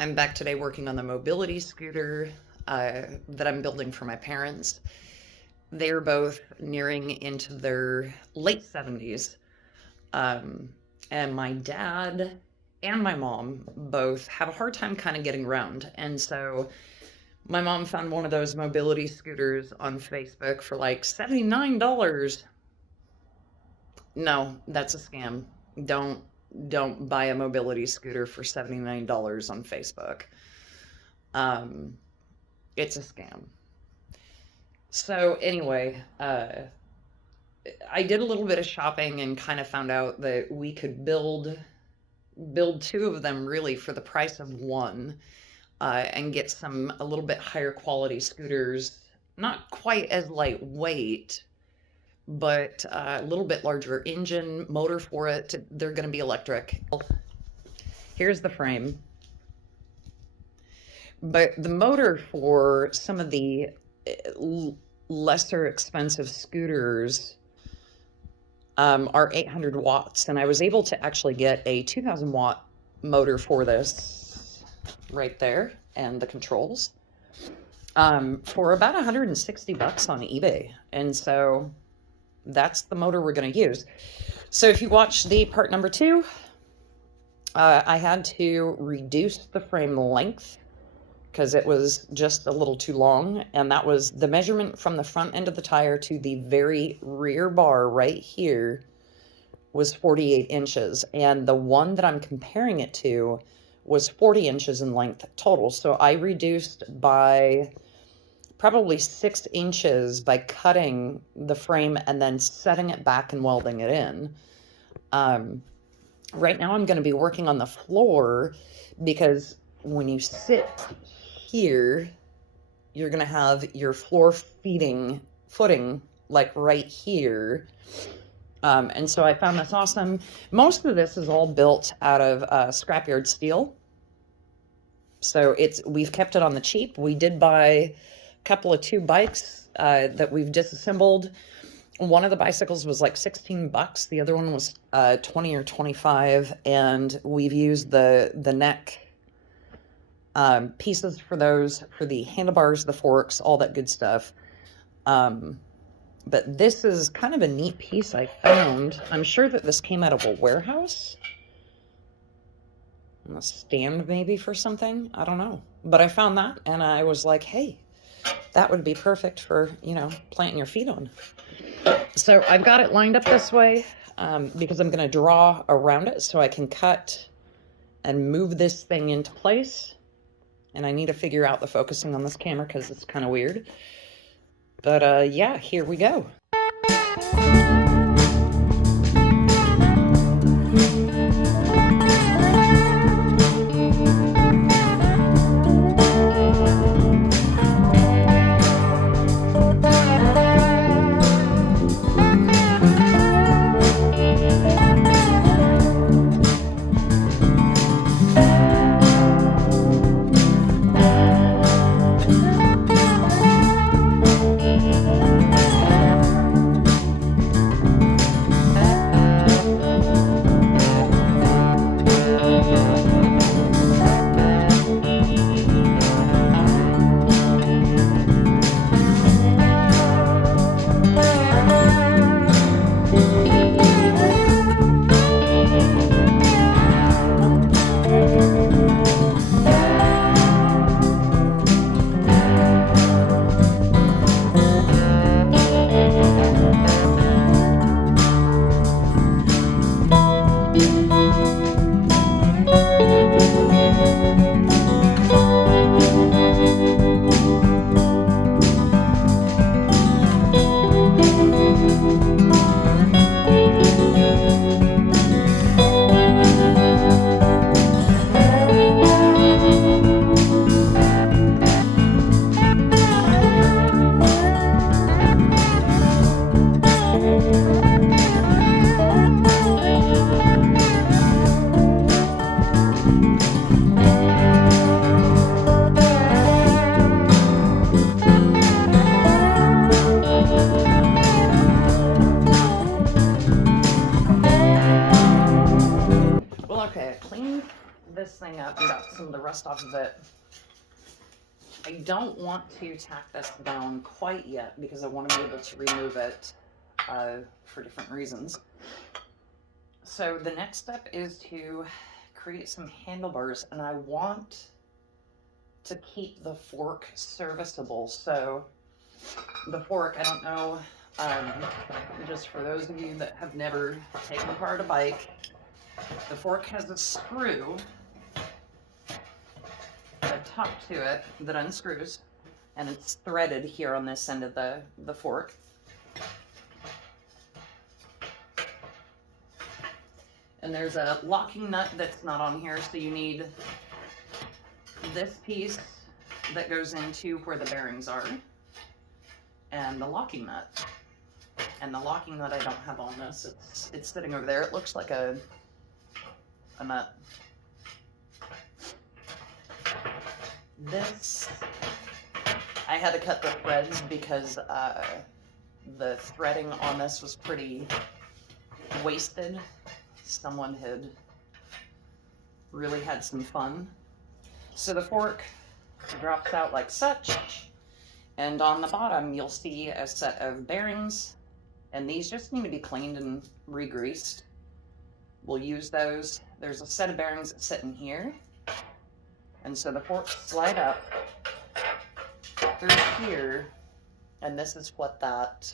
I'm back today working on the mobility scooter that I'm building for my parents. They're both nearing into their late 70s. Um, and my dad and my mom both have a hard time kind of getting around. And so my mom found one of those mobility scooters on Facebook for like $79. No, that's a scam. Don't don't buy a mobility scooter for $79 on Facebook. Um, it's a scam. So anyway, I did a little bit of shopping and kind of found out that we could build two of them really for the price of one, and get some a little bit higher quality scooters, not quite as lightweight, but a little bit larger engine, motor for it. They're going to be electric. Here's the frame. But the motor for some of the lesser expensive scooters are 800 watts, and I was able to actually get a 2000 watt motor for this right there, and the controls for about 160 bucks on eBay. And so that's the motor we're going to use. So if you watch the part number 2, I had to reduce the frame length because it was just a little too long, and that was the measurement from the front end of the tire to the very rear bar right here was 48 inches, and the one that I'm comparing it to was 40 inches in length total. So I reduced by probably 6 inches by cutting the frame and then setting it back and welding it in. Right now I'm going to be working on the floor, because when you sit here, you're going to have your floor footing like right here. And so I found this awesome. Most of this is all built out of scrapyard steel. So we've kept it on the cheap. We did buy a couple of 2 bikes that we've disassembled. One of the bicycles was like 16 bucks. The other one was 20 or 25. And we've used the neck pieces for those, for the handlebars, the forks, all that good stuff. But this is kind of a neat piece I found. I'm sure that this came out of a warehouse. A stand maybe for something. I don't know. But I found that, and I was like, hey, that would be perfect for, planting your feet on. So I've got it lined up this way because I'm going to draw around it so I can cut and move this thing into place. And I need to figure out the focusing on this camera because it's kind of weird. But yeah, here we go. got some of the rust off of it. I don't want to tack this down quite yet because I want to be able to remove it for different reasons. So the next step is to create some handlebars, and I want to keep the fork serviceable. So the fork, I don't know, just for those of you that have never taken apart a bike, the fork has a screw top to it that unscrews, and it's threaded here on this end of the fork. And there's a locking nut that's not on here, so you need this piece that goes into where the bearings are, and the locking nut. And the locking nut I don't have on this. It's sitting over there. It looks like a nut. This, I had to cut the threads because the threading on this was pretty wasted. Someone had really had some fun. So the fork drops out like such, and on the bottom you'll see a set of bearings, and these just need to be cleaned and re-greased. We'll use those. There's a set of bearings that sit in here. And so the forks slide up through here, and this is what that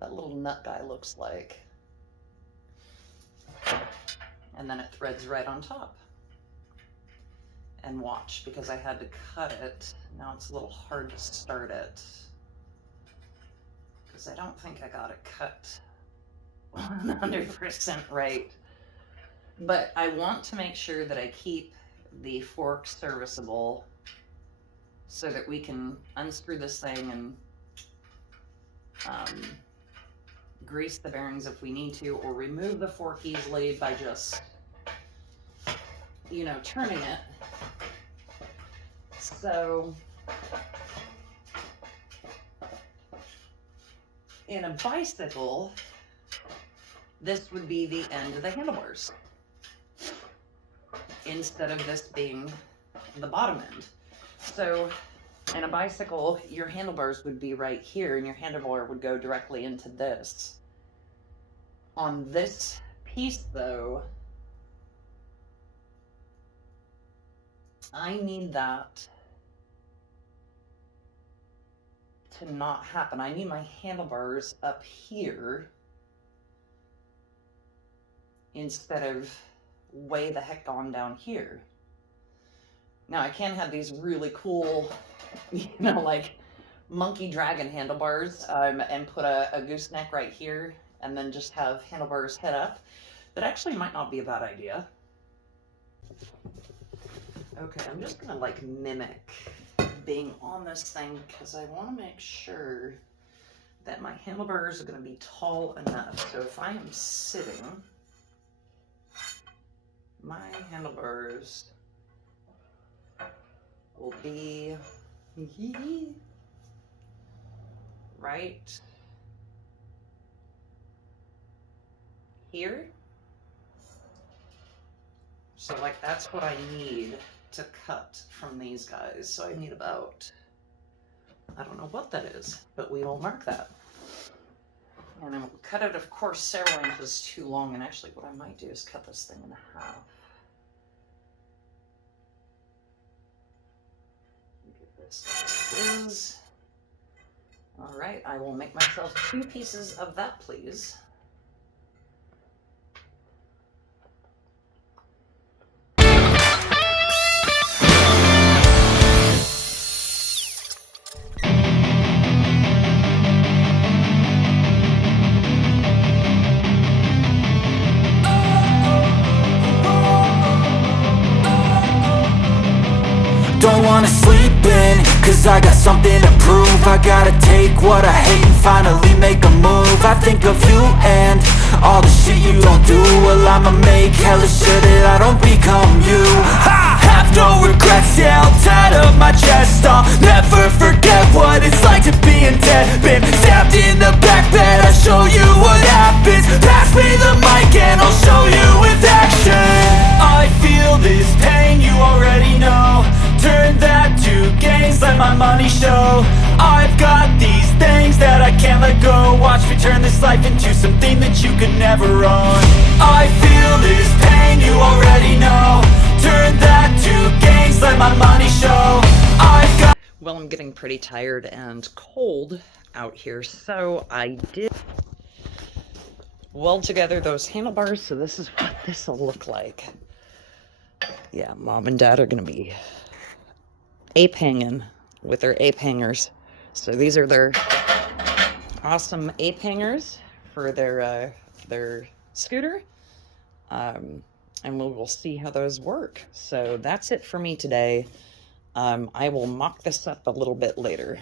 little nut guy looks like. And then it threads right on top. And watch, because I had to cut it, now it's a little hard to start it, because I don't think I got it cut 100% right. But I want to make sure that I keep the fork serviceable so that we can unscrew this thing and grease the bearings if we need to, or remove the fork easily by just, you know, turning it. So in a bicycle, this would be the end of the handlebars, instead of this being the bottom end. So in a bicycle, your handlebars would be right here, and your handlebar would go directly into this. On this piece, though, I need that to not happen. I need my handlebars up here instead of way the heck on down here. Now I can have these really cool, you know, like monkey dragon handlebars, and put a gooseneck right here, and then just have handlebars head up. That actually might not be a bad idea. Okay, I'm just gonna like mimic being on this thing because I want to make sure that my handlebars are going to be tall enough. So if I am sitting, my handlebars will be right here. So like that's what I need to cut from these guys. So I need about, I don't know what that is, but we will mark that. And then we'll cut it, of course, several inches too long. And actually what I might do is cut this thing in half. Get this is. All right, I will make myself 2 pieces of that, please. Don't wanna sleep in, cause I got something to prove. I gotta take what I hate and finally make a move. I think of you and all the shit you don't do. Well, I'ma make hella sure that I don't become you. I have no regrets, yeah, I'll tattle my chest. I'll never forget what it's like to be in debt. Been stabbed in the back bed, I'll show you what happens. Pass me the mic and I'll show you with action. I feel this pain, you money show. I've got these things that I can't let go. Watch me turn this life into something that you could never own. I feel this pain, you already know. Turn that to gains, let my money show. I've got... Well, I'm getting pretty tired and cold out here, so I did weld together those handlebars, so this is what this will look like. Yeah, Mom and Dad are going to be ape hanging with their ape hangers. So these are their awesome ape hangers for their scooter. And we'll see how those work. So that's it for me today. I will mock this up a little bit later.